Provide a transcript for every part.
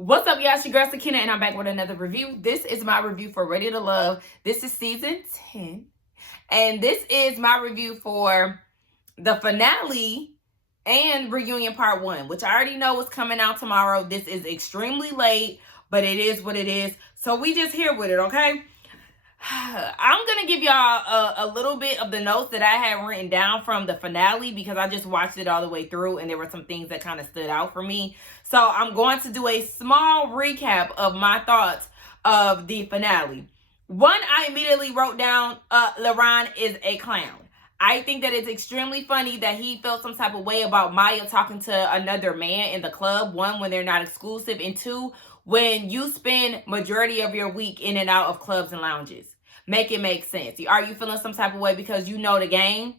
What's up, y'all? It's your girl Sakina, and I'm back with another review. This is my review for Ready to Love. This is season 10, and this is my review for the finale and reunion part 1, which I already know is coming out tomorrow. This is extremely late, but it is what it is. So we just here with it, okay? I'm going to give y'all a little bit of the notes that I had written down from the finale because I just watched it all the way through and there were some things that kind of stood out for me. So I'm going to do a small recap of my thoughts of the finale. One, I immediately wrote down, LaRon is a clown. I think that it's extremely funny that he felt some type of way about Maya talking to another man in the club. One, when they're not exclusive, and two, when you spend majority of your week in and out of clubs and lounges. Make it make sense. Are you feeling some type of way because you know the game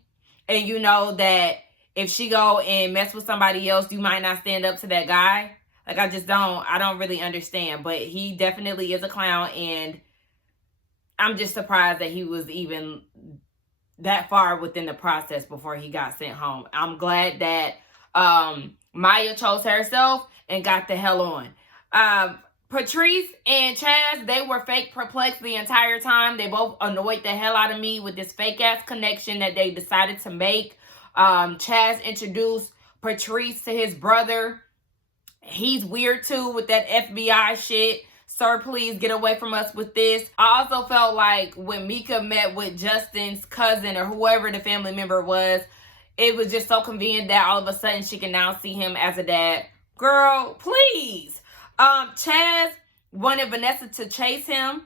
and you know that if she go and mess with somebody else, you might not stand up to that guy? Like, I don't really understand, but he definitely is a clown, and I'm just surprised that he was even that far within the process before he got sent home. I'm glad that Maya chose herself and got the hell on. Patrice and Chaz, they were fake perplexed the entire time. They both annoyed the hell out of me with this fake ass connection that they decided to make. Chaz introduced Patrice to his brother. He's weird too with that FBI shit. Sir, please get away from us with this. I also felt like when Mika met with Justin's cousin or whoever the family member was, it was just so convenient that all of a sudden she can now see him as a dad. Girl, please. Chaz wanted Vanessa to chase him,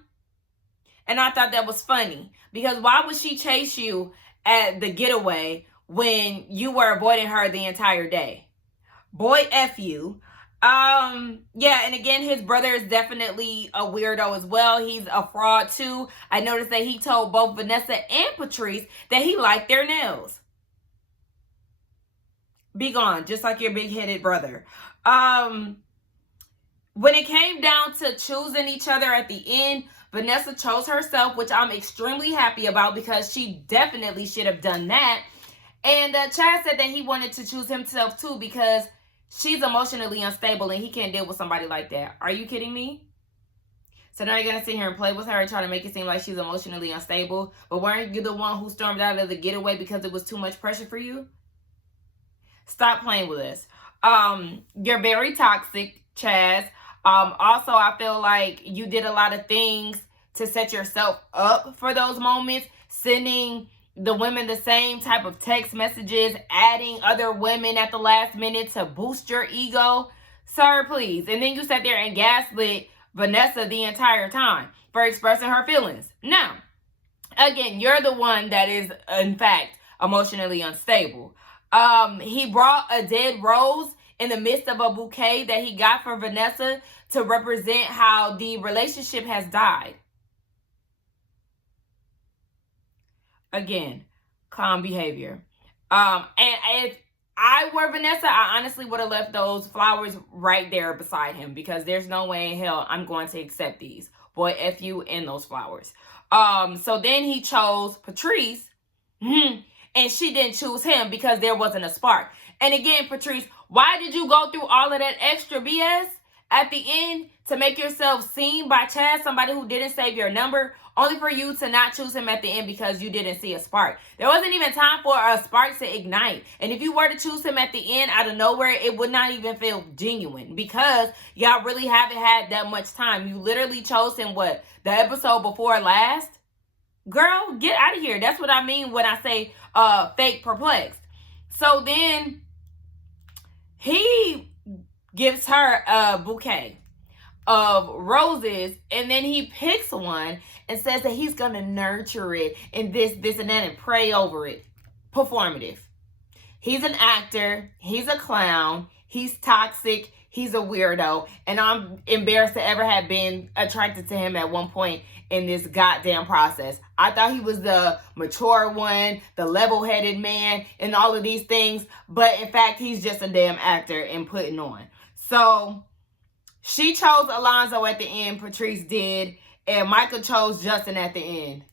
and I thought that was funny because why would she chase you at the getaway when you were avoiding her the entire day? Boy, F you. Yeah, and again, his brother is definitely a weirdo as well. He's a fraud too. I noticed that he told both Vanessa and Patrice that he liked their nails. Be gone, just like your big-headed brother. When it came down to choosing each other at the end, Vanessa chose herself, which I'm extremely happy about because she definitely should have done that. And Chad said that he wanted to choose himself too because she's emotionally unstable and he can't deal with somebody like that. Are you kidding me? So now you're going to sit here and play with her and try to make it seem like she's emotionally unstable. But weren't you the one who stormed out of the getaway because it was too much pressure for you? Stop playing with us. You're very toxic, Chaz. Also, I feel like you did a lot of things to set yourself up for those moments, sending the women the same type of text messages, adding other women at the last minute to boost your ego. Sir, please. And then you sat there and gaslit Vanessa the entire time for expressing her feelings. Now, again, you're the one that is, in fact, emotionally unstable. He brought a dead rose in the midst of a bouquet that he got for Vanessa to represent how the relationship has died. Again, calm behavior. And if I were Vanessa, I honestly would have left those flowers right there beside him because there's no way in hell I'm going to accept these. Boy, F you and those flowers. So then he chose Patrice, and she didn't choose him because there wasn't a spark. And again, Patrice, why did you go through all of that extra BS at the end to make yourself seen by Chaz, somebody who didn't save your number, only for you to not choose him at the end because you didn't see a spark? There wasn't even time for a spark to ignite. And if you were to choose him at the end out of nowhere, it would not even feel genuine because y'all really haven't had that much time. You literally chose him, the episode before last? Girl, get out of here. That's what I mean when I say fake perplexed. So then he gives her a bouquet of roses, and then he picks one and says that he's going to nurture it and this, and that, and pray over it. Performative. He's an actor. He's a clown. He's toxic. He's a weirdo. And I'm embarrassed to ever have been attracted to him at one point in this goddamn process. I thought he was the mature one, the level-headed man, and all of these things. But in fact, he's just a damn actor and putting on. So she chose Alonzo at the end, Patrice did, and Michael chose Justin at the end.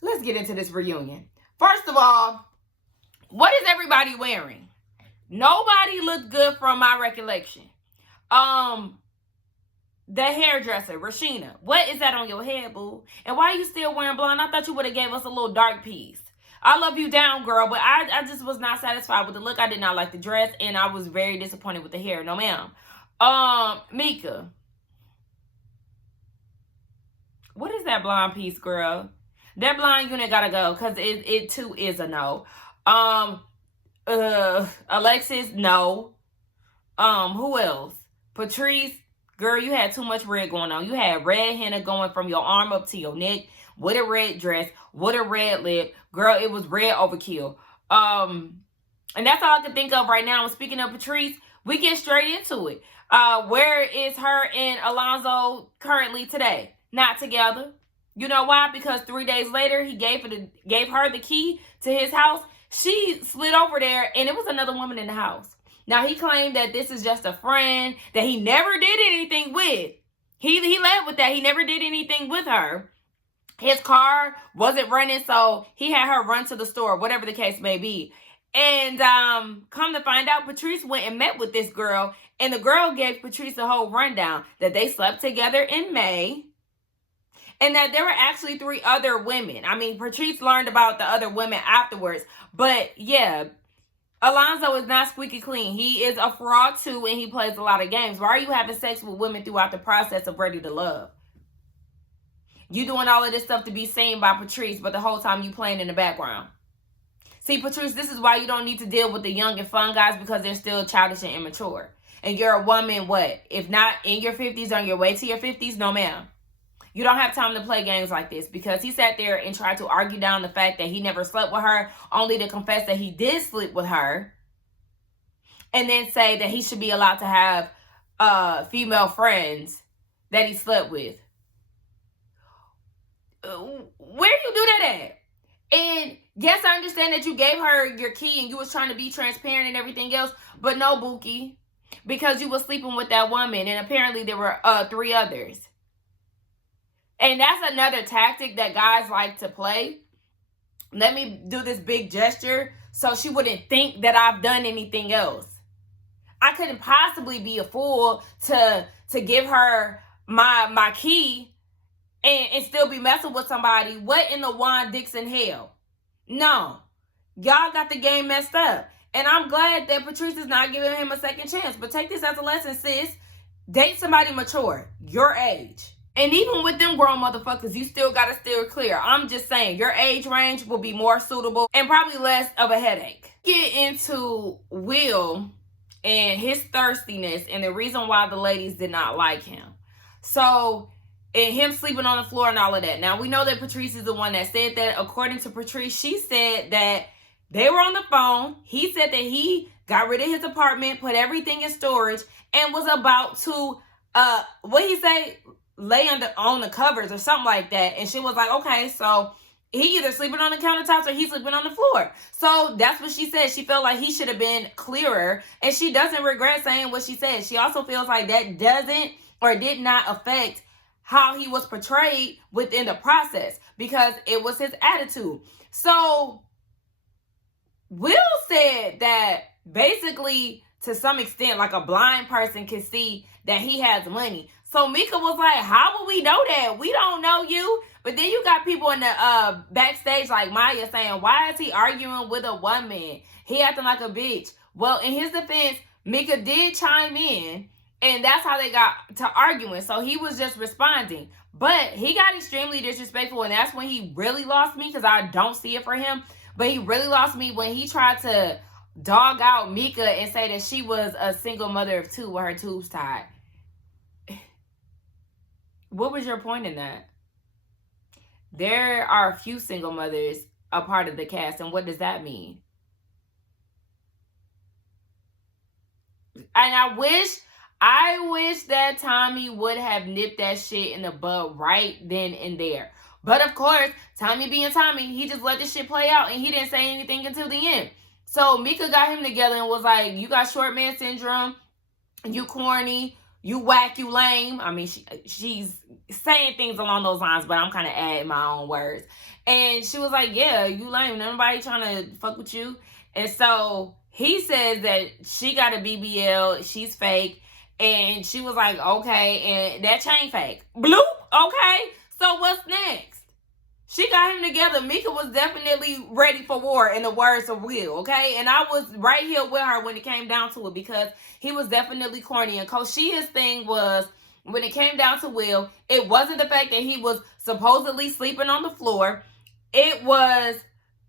Let's get into this reunion. First of all, what is everybody wearing? Nobody looked good from my recollection. The hairdresser, Rashina. What is that on your head, boo? And why are you still wearing blonde? I thought you would have gave us a little dark piece. I love you down, girl, but I just was not satisfied with the look. I did not like the dress, and I was very disappointed with the hair. No, ma'am. Mika. What is that blonde piece, girl? That blonde unit gotta go, because it too is a no. Alexis, no. Who else? Patrice, girl, you had too much red going on. You had red henna going from your arm up to your neck with a red dress, with a red lip. Girl, it was red overkill. And that's all I can think of right now. Speaking of Patrice, we get straight into it. Where is her and Alonzo currently today? Not together. You know why? Because 3 days later, he gave her the key to his house. She slid over there, and it was another woman in the house. Now, he claimed that this is just a friend that he never did anything with. He led with that. He never did anything with her. His car wasn't running, so he had her run to the store, whatever the case may be. And come to find out, Patrice went and met with this girl, and the girl gave Patrice a whole rundown that they slept together in May, and that there were actually 3 other women. I mean, Patrice learned about the other women afterwards, but yeah, Alonzo is not squeaky clean. He is a fraud too, and he plays a lot of games. Why are you having sex with women throughout the process of Ready to Love? You doing all of this stuff to be seen by Patrice, but the whole time you playing in the background. See, Patrice, this is why you don't need to deal with the young and fun guys, because they're still childish and immature. And you're a woman, what? If not in your 50s, on your way to your 50s? No, ma'am. You don't have time to play games like this, because he sat there and tried to argue down the fact that he never slept with her, only to confess that he did sleep with her, and then say that he should be allowed to have female friends that he slept with. Where you do that at? And yes, I understand that you gave her your key and you was trying to be transparent and everything else, but no, Bookie, because you was sleeping with that woman, and apparently there were 3 others. And that's another tactic that guys like to play. Let me do this big gesture so she wouldn't think that I've done anything else. I couldn't possibly be a fool to give her my key and still be messing with somebody. What in the Juan Dixon hell? No. Y'all got the game messed up. And I'm glad that Patrice is not giving him a second chance. But take this as a lesson, sis. Date somebody mature, your age. And even with them grown motherfuckers, you still got to steer clear. I'm just saying, your age range will be more suitable and probably less of a headache. Get into Will and his thirstiness and the reason why the ladies did not like him. So, and him sleeping on the floor and all of that. Now, we know that Patrice is the one that said that. According to Patrice, she said that they were on the phone. He said that he got rid of his apartment, put everything in storage, and was about to, what he say? Lay on the covers or something like that. And she was like, okay, so he either sleeping on the countertops or he's sleeping on the floor. So that's what she said. She felt like he should have been clearer, and she doesn't regret saying what she said. She also feels like that doesn't or did not affect how he was portrayed within the process, because it was his attitude. So Will said that basically, to some extent, like a blind person can see that he has money. So Mika was like, how would we know that? We don't know you. But then you got people in the backstage like Maya saying, why is he arguing with a woman? He acting like a bitch. Well, in his defense, Mika did chime in, and that's how they got to arguing. So he was just responding. But he got extremely disrespectful, and that's when he really lost me, because I don't see it for him. But he really lost me when he tried to dog out Mika and say that she was a single mother of 2 with her tubes tied. What was your point in that? There are a few single mothers a part of the cast, and what does that mean? And I wish that Tommy would have nipped that shit in the bud right then and there. But of course, Tommy being Tommy, he just let this shit play out, and he didn't say anything until the end. So Mika got him together and was like, you got short man syndrome, you corny, you whack, you lame. I mean, she's saying things along those lines, but I'm kind of adding my own words. And she was like, yeah, you lame. Nobody trying to fuck with you. And so he says that she got a BBL. She's fake. And she was like, okay, and that chain fake. Bloop, okay. So what's next? She got him together. Mika was definitely ready for war, in the words of Will, okay? And I was right here with her when it came down to it, because he was definitely corny. And Koshia's thing was, when it came down to Will, it wasn't the fact that he was supposedly sleeping on the floor. It was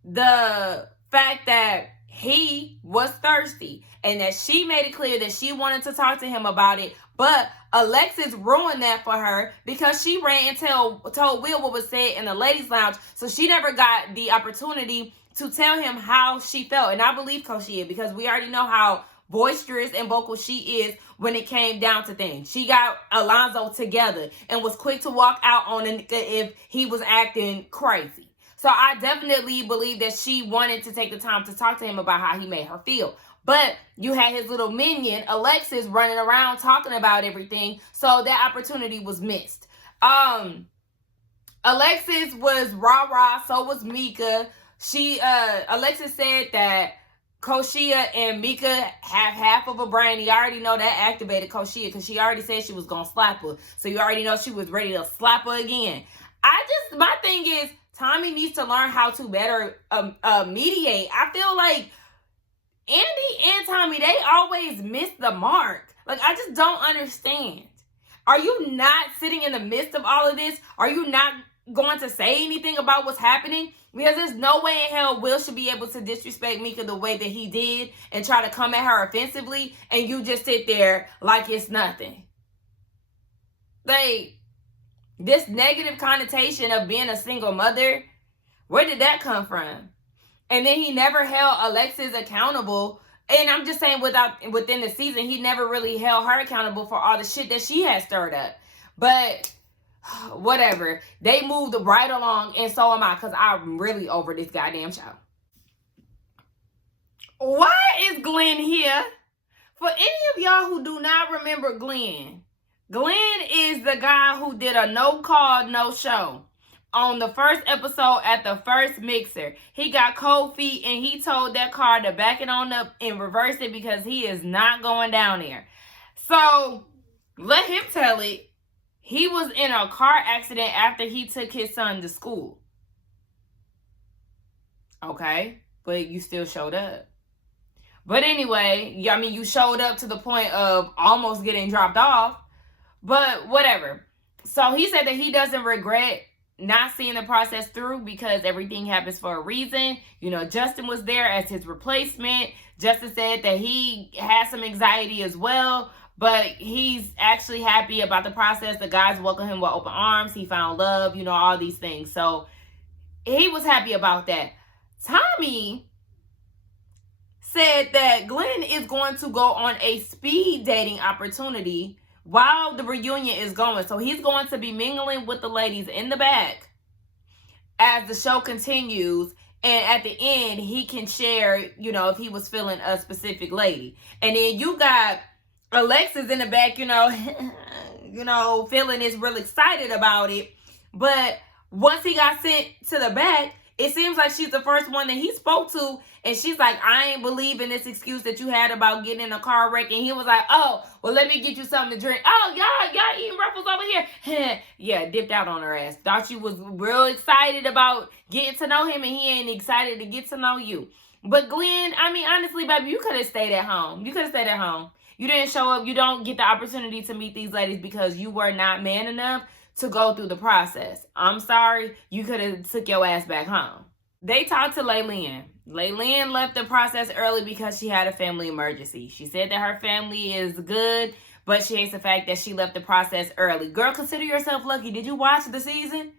the fact that he was thirsty, and that she made it clear that she wanted to talk to him about it. But Alexis ruined that for her, because she ran and told Will what was said in the ladies' lounge. So she never got the opportunity to tell him how she felt. And I believe Koshia, because we already know how boisterous and vocal she is when it came down to things. She got Alonzo together and was quick to walk out on him if he was acting crazy. So I definitely believe that she wanted to take the time to talk to him about how he made her feel. But you had his little minion, Alexis, running around talking about everything. So that opportunity was missed. Alexis was rah-rah. So was Mika. Alexis said that Koshia and Mika have half of a brain. You already know that activated Koshia, because she already said she was going to slap her. So you already know she was ready to slap her again. My thing is, Tommy needs to learn how to better mediate. I feel like Andy and Tommy, they always miss the mark. Like, I just don't understand. Are you not sitting in the midst of all of this? Are you not going to say anything about what's happening? Because there's no way in hell Will should be able to disrespect Mika the way that he did and try to come at her offensively, and you just sit there like it's nothing. Like, this negative connotation of being a single mother, where did that come from? And then he never held Alexis accountable. And I'm just saying, within the season, he never really held her accountable for all the shit that she had stirred up. But whatever. They moved right along, and so am I, because I'm really over this goddamn show. Why is Glenn here? For any of y'all who do not remember Glenn is the guy who did a no call, no show on the first episode at the first mixer. He got cold feet, and he told that car to back it on up and reverse it, because he is not going down there. So let him tell it. He was in a car accident after he took his son to school. Okay, but you still showed up. But anyway, I mean, you showed up to the point of almost getting dropped off. But whatever. So he said that he doesn't regret not seeing the process through, because everything happens for a reason. You know, Justin was there as his replacement. Justin said that he had some anxiety as well, but he's actually happy about the process. The guys welcome him with open arms. He found love, you know, all these things. So he was happy about that. Tommy said that Glenn is going to go on a speed dating opportunity while the reunion is going. So he's going to be mingling with the ladies in the back as the show continues. And at the end, he can share, you know, if he was feeling a specific lady. And then you got Alexis in the back, you know, feeling is real excited about it. But once he got sent to the back, it seems like she's the first one that he spoke to. And she's like, I ain't believing this excuse that you had about getting in a car wreck. And he was like, oh, well, let me get you something to drink. Oh, y'all eating Ruffles over here. Yeah, dipped out on her ass. Thought you was real excited about getting to know him, and he ain't excited to get to know you. But Glenn, I mean, honestly, baby, you could have stayed at home. You didn't show up. You don't get the opportunity to meet these ladies because you were not man enough to go through the process. I'm sorry. You could have took your ass back home. They talked to Layleen. Layleen left the process early because she had a family emergency. She said that her family is good, but she hates the fact that she left the process early. Girl, consider yourself lucky. Did you watch the season?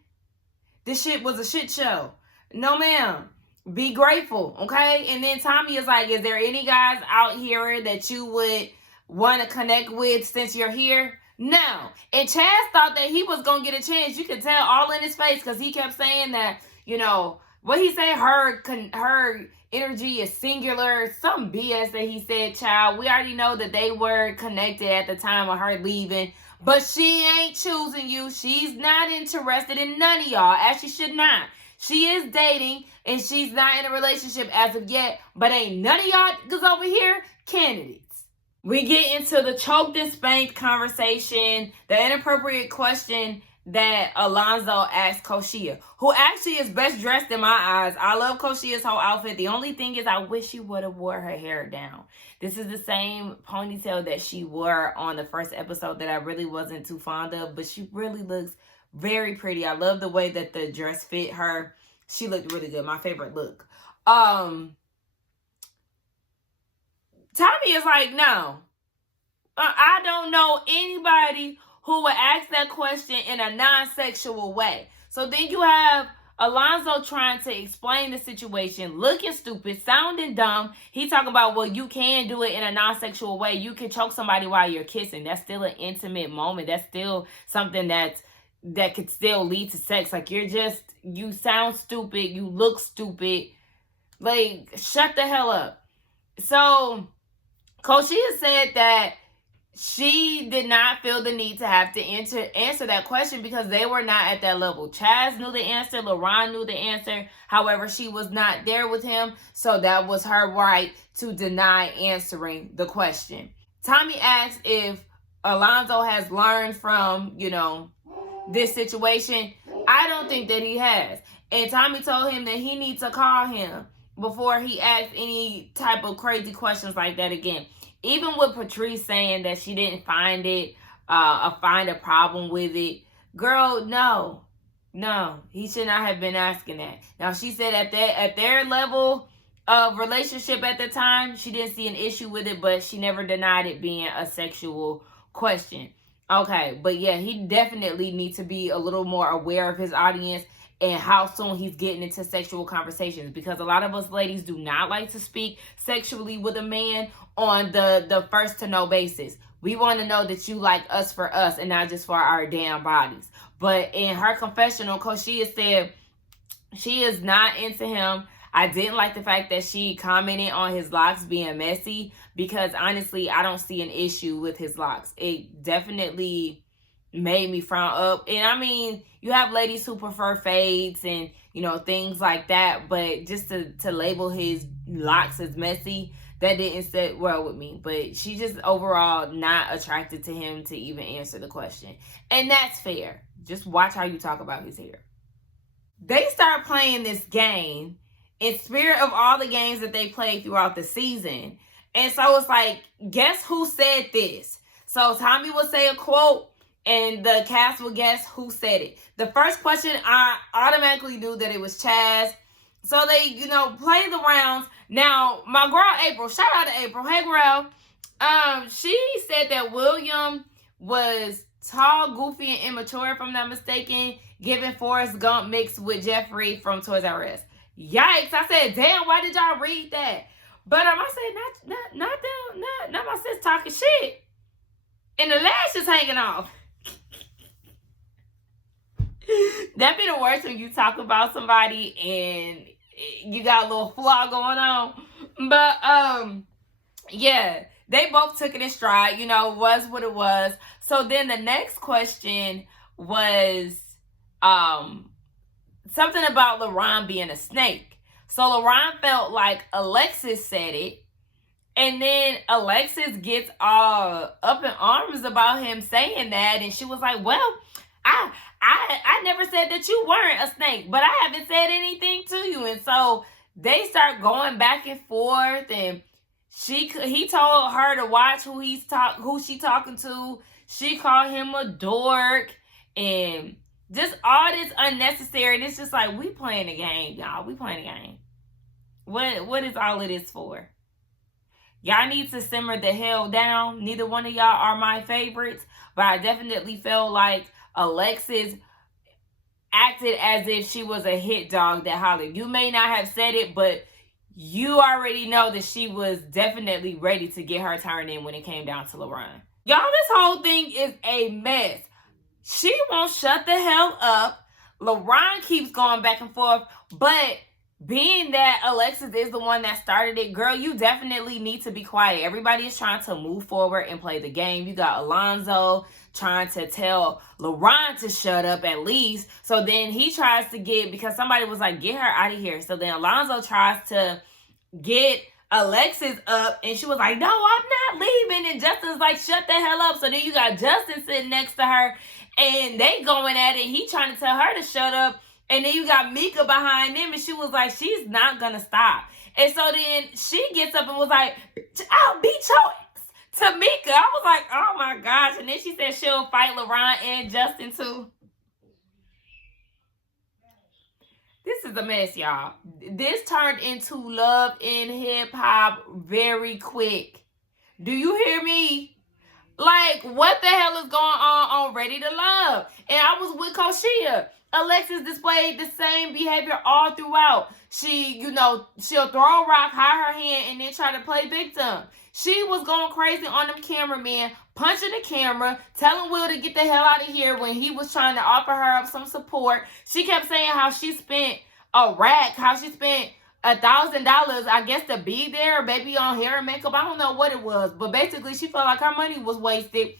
This shit was a shit show. No, ma'am. Be grateful, okay? And then Tommy is like, is there any guys out here that you would want to connect with since you're here? No. And Chaz thought that he was going to get a chance. You could tell all in his face, because he kept saying that, you know, what he said, her energy is singular, some BS that he said, child. We already know that they were connected at the time of her leaving, but she ain't choosing you. She's not interested in none of y'all, as she should not. She is dating, and she's not in a relationship as of yet, but ain't none of y'all goes over here candidates. we get into the choked and spanked conversation, the inappropriate question that Alonzo asked Koshia, who actually is best dressed in my eyes. I love Koshia's whole outfit. The only thing is I wish she would have wore her hair down. This is the same ponytail that she wore on the first episode that I really wasn't too fond of, but she really looks very pretty. I love the way that the dress fit her. She looked really good. My favorite look. Tommy is like, no. I don't know anybody who would ask that question in a non-sexual way. So then you have Alonzo trying to explain the situation, looking stupid, sounding dumb. He talking about, well, you can do it in a non-sexual way. You can choke somebody while you're kissing. That's still an intimate moment. That's still something that could still lead to sex. Like, you sound stupid. You look stupid. Like, shut the hell up. So Koshia said that she did not feel the need to have to answer that question because they were not at that level. Chaz knew the answer. LaRon knew the answer. However, she was not there with him. So that was her right to deny answering the question. Tommy asked if Alonzo has learned from, this situation. I don't think that he has. And Tommy told him that he needs to call him before he asks any type of crazy questions like that again. Even with Patrice saying that she didn't find a problem with it, girl, no, he should not have been asking that. Now, she said at their level of relationship at the time, she didn't see an issue with it, but she never denied it being a sexual question. Okay, but yeah, he definitely needs to be a little more aware of his audience and how soon he's getting into sexual conversations, because a lot of us ladies do not like to speak sexually with a man on the first to know basis. We want to know that you like us for us and not just for our damn bodies. But in her confessional, Koshia said she is not into him. I didn't like the fact that she commented on his locks being messy, because honestly, I don't see an issue with his locks. It definitely made me frown up. And I mean, you have ladies who prefer fades and, things like that. But just to label his locks as messy, that didn't sit well with me. But she just overall not attracted to him to even answer the question. And that's fair. Just watch how you talk about his hair. They start playing this game in spirit of all the games that they played throughout the season. And so it's like, guess who said this? So Tommy will say a quote, and the cast will guess who said it. The first question, I automatically knew that it was Chaz. So they, play the rounds. Now, my girl April, shout out to April. Hey, girl. She said that William was tall, goofy, and immature, if I'm not mistaken, giving Forrest Gump mixed with Jeffrey from Toys R Us. Yikes. I said, damn, why did y'all read that? But I said, not my sis talking shit. And the lash is hanging off. That be the worst when you talk about somebody and you got a little flaw going on. But yeah, they both took it in stride, was what it was. So then the next question was something about LaRon being a snake. So LaRon felt like Alexis said it. And then Alexis gets all up in arms about him saying that. And she was like, well, I never said that you weren't a snake, but I haven't said anything to you. And so they start going back and forth, and he told her to watch who she talking to. She called him a dork, and just all this unnecessary. And it's just like, we playing a game, y'all. We playing a game. What is all of this for? Y'all need to simmer the hell down. Neither one of y'all are my favorites, but I definitely felt like Alexis acted as if she was a hit dog that hollered. You may not have said it, but you already know that she was definitely ready to get her turned in when it came down to LaRon. Y'all, this whole thing is a mess. She won't shut the hell up. LaRon keeps going back and forth, but being that Alexis is the one that started it, girl, you definitely need to be quiet. Everybody is trying to move forward and play the game. You got Alonzo trying to tell LaRon to shut up at least. So then he tries to because somebody was like, get her out of here. So then Alonzo tries to get Alexis up, and she was like, no, I'm not leaving. And Justin's like, shut the hell up. So then you got Justin sitting next to her, and they going at it. He trying to tell her to shut up. And then you got Mika behind them, and she was like, she's not going to stop. And so then she gets up and was like, I'll beat your ass to Mika. I was like, oh my gosh. And then she said she'll fight LaRon and Justin too. This is a mess, y'all. This turned into Love in Hip Hop very quick. Do you hear me? Like, what the hell is going on Ready to Love? And I was with Koshia. Alexis displayed the same behavior all throughout. She, she'll throw a rock, hide her hand, and then try to play victim. She was going crazy on them cameramen, punching the camera, telling Will to get the hell out of here when he was trying to offer her up some support. She kept saying how she spent a rack, how she spent $1,000, I guess, to be there, maybe on hair and makeup. I don't know what it was, but basically she felt like her money was wasted,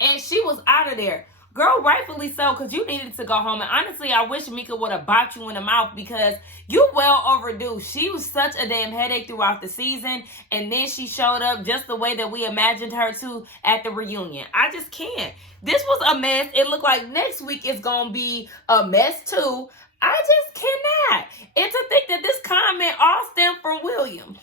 and she was out of there. Girl, rightfully so, because you needed to go home. And honestly, I wish Mika would have bopped you in the mouth, because you well overdue. She was such a damn headache throughout the season. And then she showed up just the way that we imagined her to at the reunion. I just can't. This was a mess. It looked like next week is going to be a mess too. I just cannot. And to think that this comment all stemmed from William.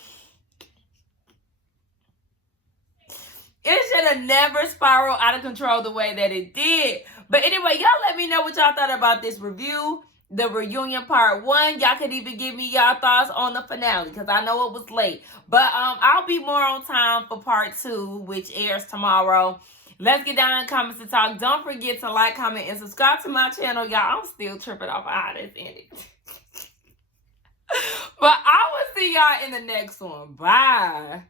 It should have never spiraled out of control the way that it did. But anyway, y'all let me know what y'all thought about this review, the reunion part 1. Y'all could even give me y'all thoughts on the finale, because I know it was late. But I'll be more on time for part 2, which airs tomorrow. Let's get down in the comments to talk. Don't forget to like, comment, and subscribe to my channel, y'all. I'm still tripping off how this ended. But I will see y'all in the next one. Bye.